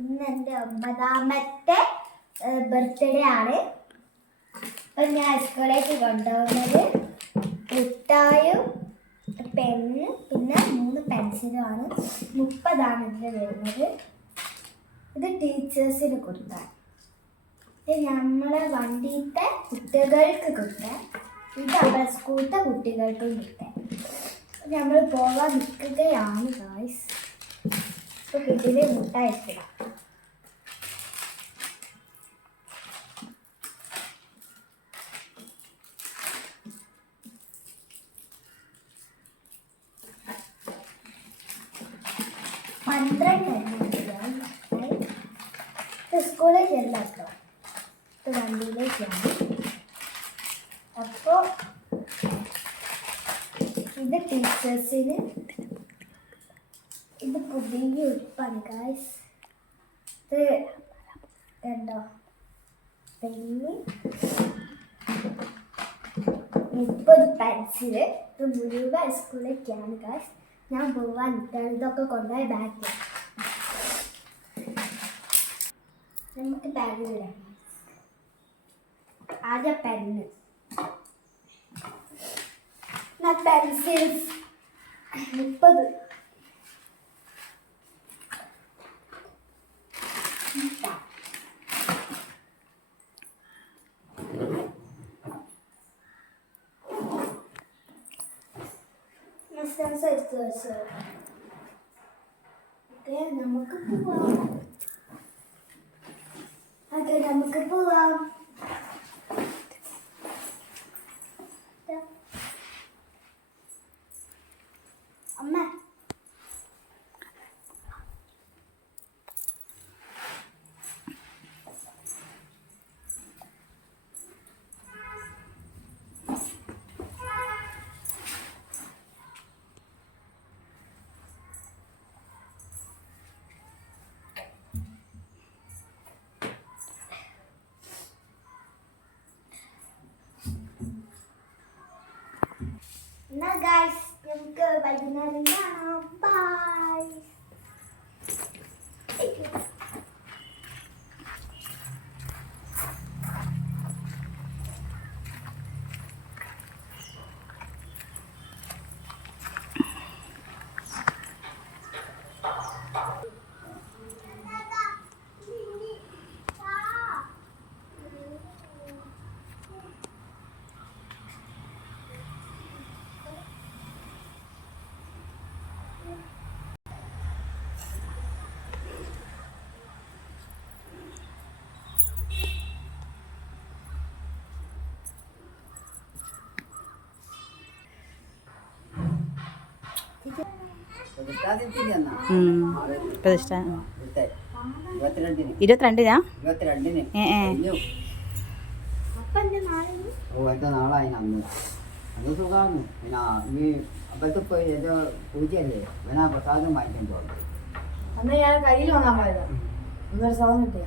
ഇന്ന് എൻ്റെ 9ാമത്തെ ബർത്ത്ഡേ ആണ്. അപ്പം ഞാൻ സ്കൂളിലേക്ക് കൊണ്ടുപോകുന്നത് മിഠായും പെന്ന് പിന്നെ 3 പെൻസിലുമാണ്. 30 ഇതിൽ വരുന്നത്. ഇത് ടീച്ചേഴ്സിന് കൊടുക്കാൻ, ഇത് നമ്മളെ വണ്ടിയിലത്തെ കുട്ടികൾക്ക് കൊടുക്കാൻ, ഇത് അവിടെ സ്കൂളത്തെ കുട്ടികൾക്കും കൊടുക്കാൻ. നമ്മൾ പോകാൻ നിൽക്കുകയാണ് ഗായ്സ്. ഇപ്പോൾ കിട്ടിയ മുട്ടായി ഇടാം. സ്കൂളിലേക്ക് എല്ലാം കേട്ടോ. ഇത് വണ്ടിയിലേക്കാണ്. അപ്പോൾ ഇത് ടീച്ചേഴ്സിന്, ഇത് പുതിയ ഉടുപ്പാണ് ഗായ്സ്. ഇത് കണ്ടോ, പെന്ന് 30 പെൻസില്. ഇത് മുഴുവൻ സ്കൂളിലേക്കാണ് ഗായ്സ്. ഞാൻ പോവാൻ നിൽക്കുകയാണ്. ഇതൊക്കെ കൊണ്ടുപോയി ബാഗിൽ നമുക്ക് ബാഗിലിടാം. ആദ്യം പെന്ന്, പെൻസിൽസ് 30. എടുത്തു വെച്ചോ. നമുക്ക് പോവാം. നമുക്ക് പോവാം. അമ്മ എന്നാ ഗൈസ്, നമുക്ക് വൈകുന്നേരം കാണാം. ബൈ. നാളായി അന്ന്. അത് സുഖമാണ്. പിന്നെ ഈ അപ്പഴത്തെ പോയി ഏതോ പൂജയല്ലേ, ഇവനാ പ്രസാദം വാങ്ങിക്കാൻ പോകുന്നത്. അന്ന് ഞാൻ കയ്യിൽ വന്നാൽ പോയത്. ഒന്നൊരു സാധനം കിട്ടിയ